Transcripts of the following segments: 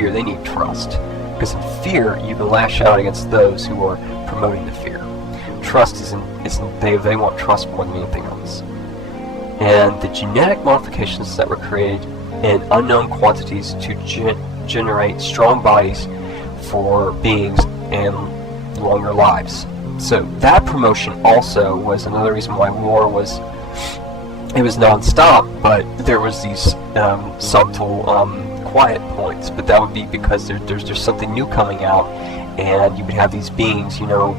fear, they need trust. Because in fear, you can lash out against those who are promoting the fear. Trust they want trust more than anything else. And the genetic modifications that were created in unknown quantities to generate strong bodies for beings and longer lives. So that promotion also was another reason why war was, it was non-stop, but there was these subtle quiet points. But that would be because there's something new coming out, and you would have these beings, you know,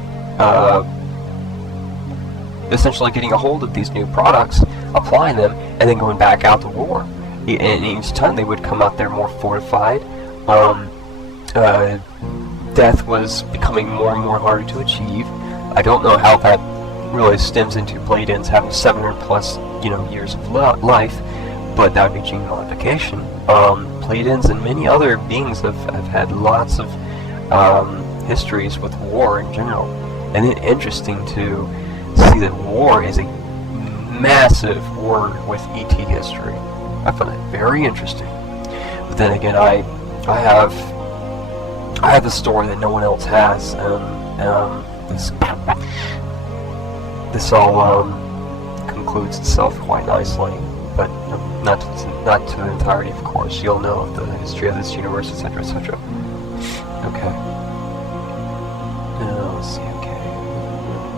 essentially getting a hold of these new products, applying them, and then going back out to war. And each time they would come out there more fortified. Death was becoming more and more harder to achieve. I don't know how that really stems into Play-Ins having 700 plus, you know, years of life, but that would be gene modification. Play-Ins and many other beings have had lots of histories with war in general, and it's interesting to see that war is a massive word with ET history. I find that very interesting. But then again, I have the story that no one else has. This all concludes itself quite nicely, but not to the entirety, of course. You'll know of the history of this universe, etc., etc. Okay. Let's see.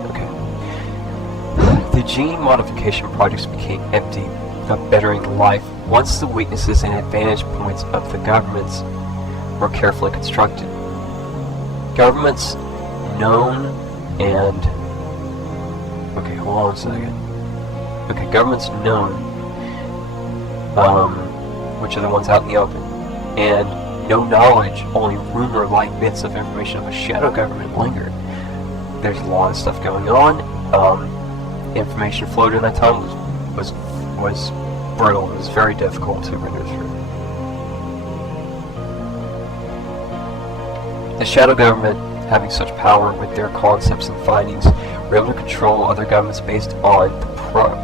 Okay. The gene modification projects became empty of bettering life once the weaknesses and advantage points of the governments were carefully constructed. Governments known and... Okay, hold on a second. Okay, governments known, which are the ones out in the open, and no knowledge, only rumor-like bits of information of a shadow government lingered. There's a lot of stuff going on. Information flow during that time was brittle. It was very difficult to render through. The shadow government, having such power with their concepts and findings, were able to control other governments based on the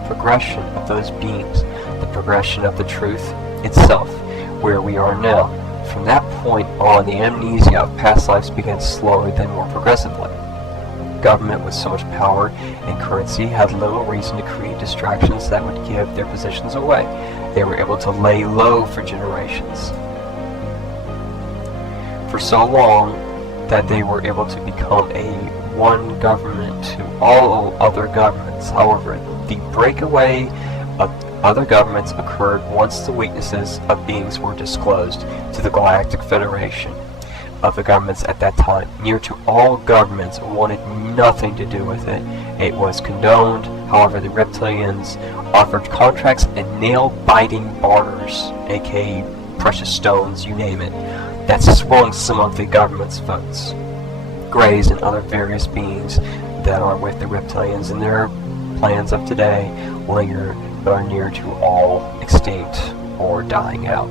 progression of those beings, the progression of the truth itself, where we are now. From that point on, the amnesia of past lives began slower then more progressively. Government with so much power and currency had little reason to create distractions that would give their positions away. They were able to lay low for generations. For so long that they were able to become a one government to all other governments. However, the breakaway of other governments occurred once the weaknesses of beings were disclosed to the Galactic Federation of the governments at that time. Near to all governments wanted nothing to do with it. It was condoned. However, the reptilians offered contracts and nail-biting barters, aka precious stones, you name it, that swung some of the government's votes. Greys and other various beings that are with the reptilians and their plans of today linger but are near to all extinct or dying out.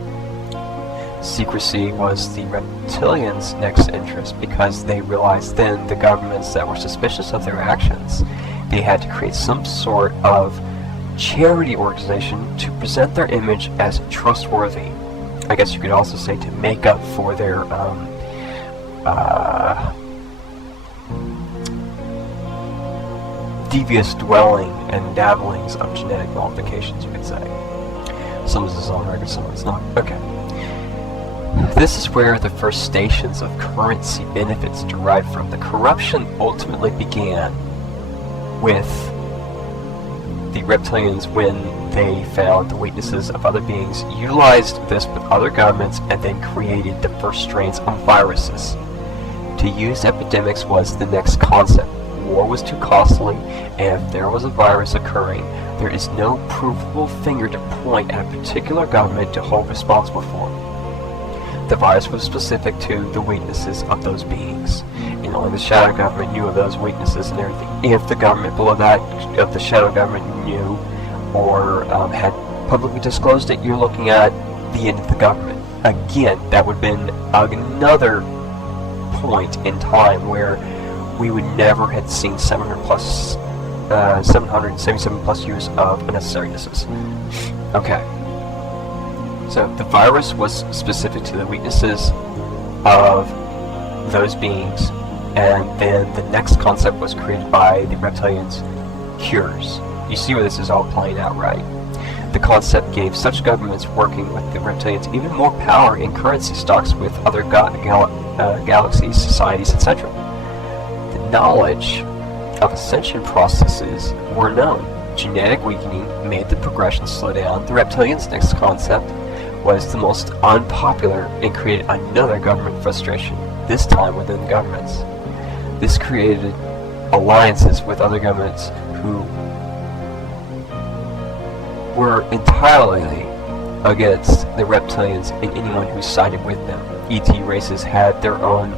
Secrecy was the reptilians' next interest because they realized then the governments that were suspicious of their actions, they had to create some sort of charity organization to present their image as trustworthy. I guess you could also say to make up for their devious dwelling and dabblings of genetic modifications, you could say. Some of this is on record, some of it's not. Okay. This is where the first stations of currency benefits derived from. The corruption ultimately began with the reptilians when they found the weaknesses of other beings, utilized this with other governments, and then created the first strains of viruses. To use epidemics was the next concept. War was too costly, and if there was a virus occurring, there is no provable finger to point at a particular government to hold responsible for. The virus was specific to the weaknesses of those beings, and only the shadow government knew of those weaknesses and everything. If the government below that of the shadow government knew or had publicly disclosed it, you're looking at the end of the government. Again, that would have been another point in time where we would never have seen 777 plus years of unnecessarynesses. Okay. So the virus was specific to the weaknesses of those beings, and then the next concept was created by the reptilians, cures. You see where this is all playing out, right? The concept gave such governments working with the reptilians even more power in currency stocks with other galaxies, societies, etc. The knowledge of ascension processes were known. Genetic weakening made the progression slow down. The reptilians' next concept was the most unpopular and created another government frustration, this time within governments. This created alliances with other governments who were entirely against the reptilians and anyone who sided with them. ET races had their own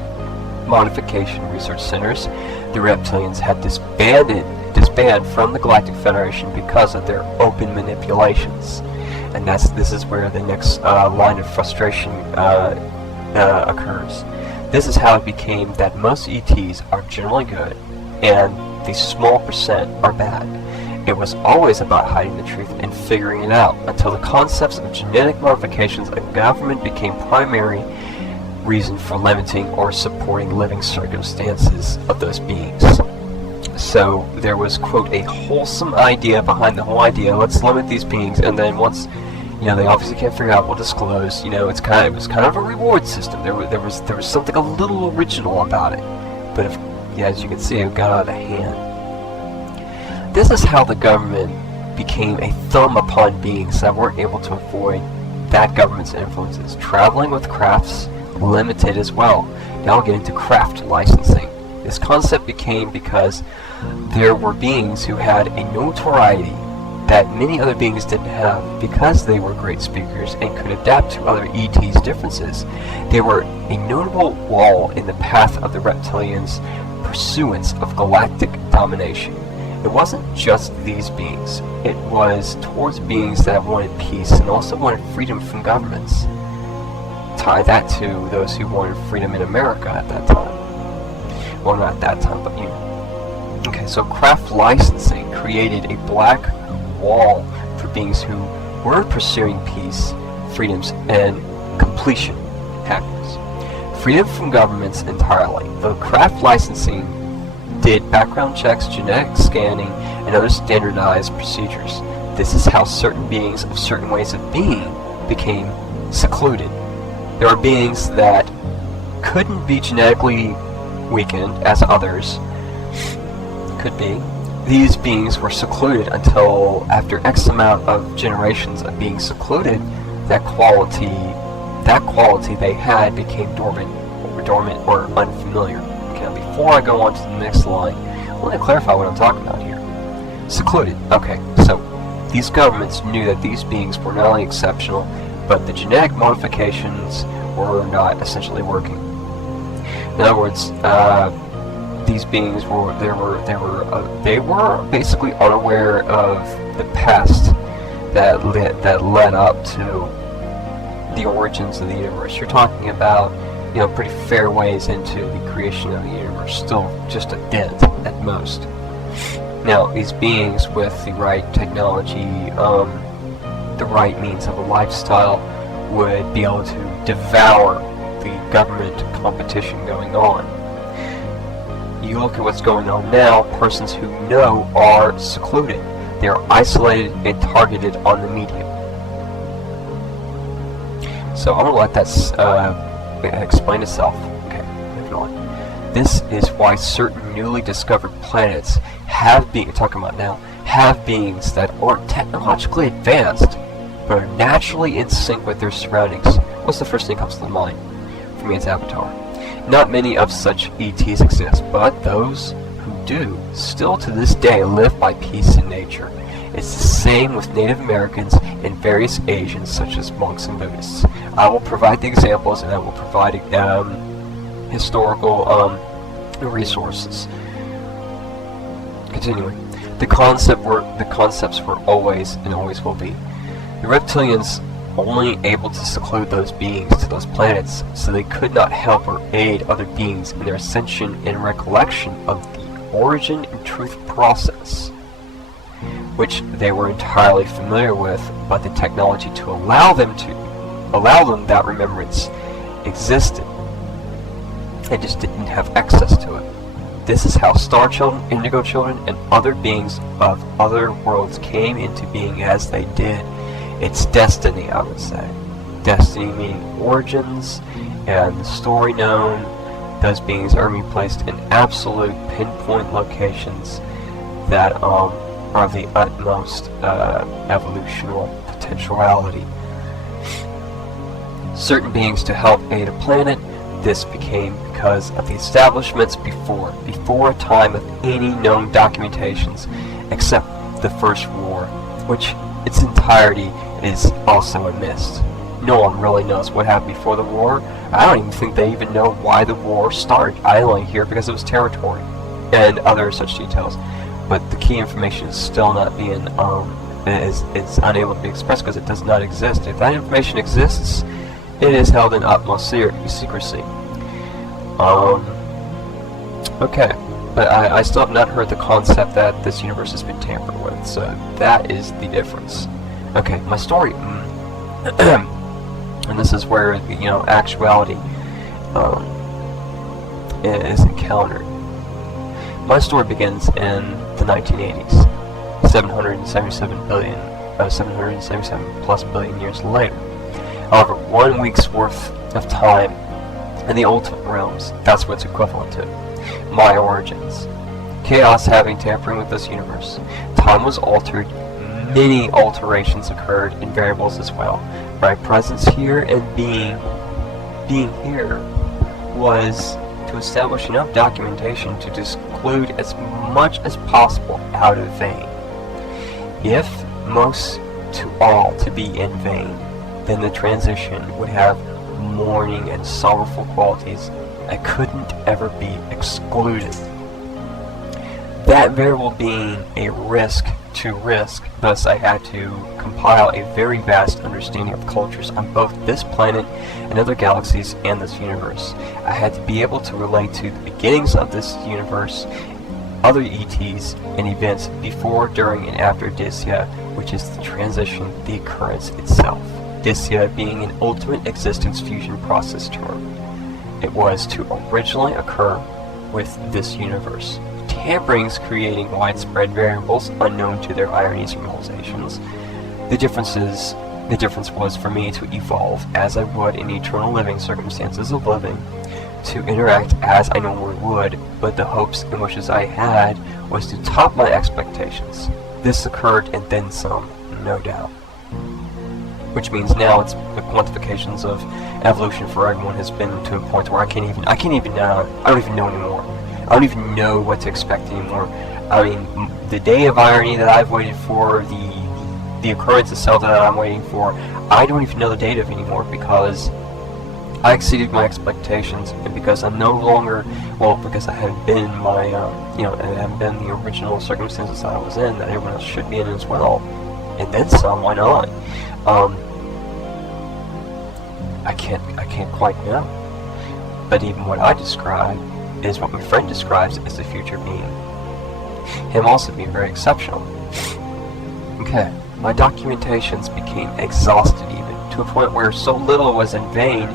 modification research centers. The reptilians had disbanded from the Galactic Federation because of their open manipulations. And this is where the next line of frustration occurs. This is how it became that most ETs are generally good and the small percent are bad. It was always about hiding the truth and figuring it out until the concepts of genetic modifications of government became primary reason for limiting or supporting living circumstances of those beings. So there was, quote, a wholesome idea behind the whole idea. Let's limit these beings, and then once, they obviously can't figure out, we'll disclose. It was kind of a reward system. There was something a little original about it, but as you can see, it got out of hand. This is how the government became a thumb upon beings that weren't able to avoid that government's influences. Traveling with crafts limited as well. Now we'll get into craft licensing. This concept became because there were beings who had a notoriety that many other beings didn't have because they were great speakers and could adapt to other ET's differences. They were a notable wall in the path of the reptilians' pursuance of galactic domination. It wasn't just these beings. It was towards beings that wanted peace and also wanted freedom from governments. Tie that to those who wanted freedom in America at that time. Well, not at that time, but Okay, so craft licensing created a black wall for beings who were pursuing peace, freedoms, and completion, happiness. Freedom from governments entirely. The craft licensing did background checks, genetic scanning, and other standardized procedures. This is how certain beings of certain ways of being became secluded. There are beings that couldn't be genetically weakened as others could be. These beings were secluded until after X amount of generations of being secluded, that quality they had became dormant or unfamiliar. Before I go on to the next line, let me clarify what I'm talking about here. Secluded. Okay, so these governments knew that these beings were not only exceptional, but the genetic modifications were not essentially working. In other words, these beings were basically unaware of the past that led up to the origins of the universe. You're talking about pretty fair ways into the creation of the universe, still just a dent at most. Now, these beings with the right technology, the right means of a lifestyle, would be able to devour the government competition going on. You look at what's going on now, persons who know are secluded. They are isolated and targeted on the media. So I'm going to let that explain itself. Okay, moving on. This is why certain newly discovered planets have beings that aren't technologically advanced, but are naturally in sync with their surroundings. What's the first thing that comes to mind? For me, it's Avatar. Not many of such ETs exist, but those who do still to this day live by peace in nature. It's the same with Native Americans and various Asians such as monks and Buddhists. I will provide the examples and I will provide historical resources. Continuing. The concepts were always and always will be. The reptilians only able to seclude those beings to those planets, so they could not help or aid other beings in their ascension and recollection of the origin and truth process, which they were entirely familiar with, but the technology to allow them to allow them that remembrance existed. They just didn't have access to it. This is how star children, indigo children, and other beings of other worlds came into being as they did. It's destiny, I would say. Destiny meaning origins, and the story known. Those beings are being placed in absolute pinpoint locations that are the utmost evolutional potentiality. Certain beings to help aid a planet. This became because of the establishments before a time of any known documentations, except the First War, which its entirety is also a mist. No one really knows what happened before the war. I don't even think they even know why the war started. I only hear because it was territory and other such details. But the key information is still not being is unable to be expressed because it does not exist. If that information exists, it is held in utmost secrecy. Okay, but I still have not heard the concept that this universe has been tampered with, so that is the difference. Okay, my story, and this is where, actuality is encountered. My story begins in the 1980s, 777 plus billion years later. However, 1 week's worth of time in the ultimate realms, that's what it's equivalent to. My origins. Chaos having tampering with this universe. Time was altered. Many alterations occurred in variables as well. My presence here and being here was to establish enough documentation to disclude as much as possible out of vain. If most to all to be in vain, then the transition would have mourning and sorrowful qualities that couldn't ever be excluded. That variable being a risk to risk, thus I had to compile a very vast understanding of cultures on both this planet and other galaxies and this universe. I had to be able to relate to the beginnings of this universe, other ETs, and events before, during, and after Dysya, which is the transition, the occurrence itself. Dysya being an ultimate existence fusion process term. It was to originally occur with this universe. Tamperings creating widespread variables unknown to their ironies and realizations. The difference was for me to evolve as I would in eternal living circumstances of living, to interact as I normally would, but the hopes and wishes I had was to top my expectations. This occurred and then some, no doubt. Which means now it's the quantifications of evolution for everyone has been to a point where I don't even know anymore. I don't even know what to expect anymore. I mean, the day of irony that I've waited for, the occurrence itself that I'm waiting for, I don't even know the date of anymore because I exceeded my expectations, and because I'm no longer, because I haven't been in my, I haven't been in the original circumstances that I was in, that everyone else should be in as well, and then some, why not? I can't quite know. But even what I describe is what my friend describes as the future being. Him also being very exceptional. Okay, my documentations became exhausted even, to a point where so little was in vain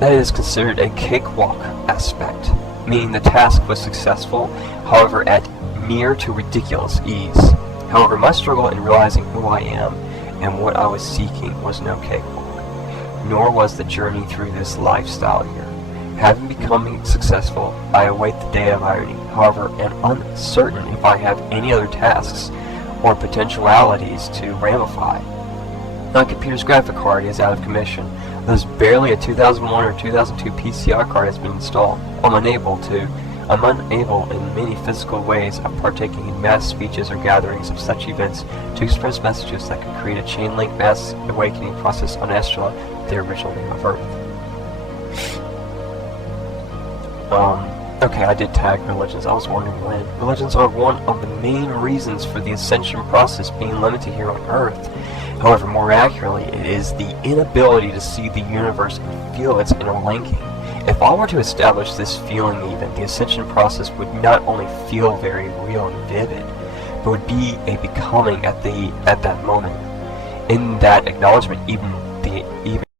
that it is considered a cakewalk aspect, meaning the task was successful, however at near to ridiculous ease. However, my struggle in realizing who I am and what I was seeking was no cakewalk, nor was the journey through this lifestyle here. Having become successful, I await the day of irony. However, am uncertain if I have any other tasks or potentialities to ramify. My computer's graphic card is out of commission. Thus barely a 2001 or 2002 PCI card has been installed. I'm unable in many physical ways of partaking in mass speeches or gatherings of such events to express messages that could create a chain-link mass awakening process on Astra, the original name of Earth. Okay, I did tag religions. I was wondering when. Religions are one of the main reasons for the ascension process being limited here on Earth. However, more accurately, it is the inability to see the universe and feel its interlinking. If I were to establish this feeling even, the ascension process would not only feel very real and vivid, but would be a becoming at that moment. In that acknowledgement, even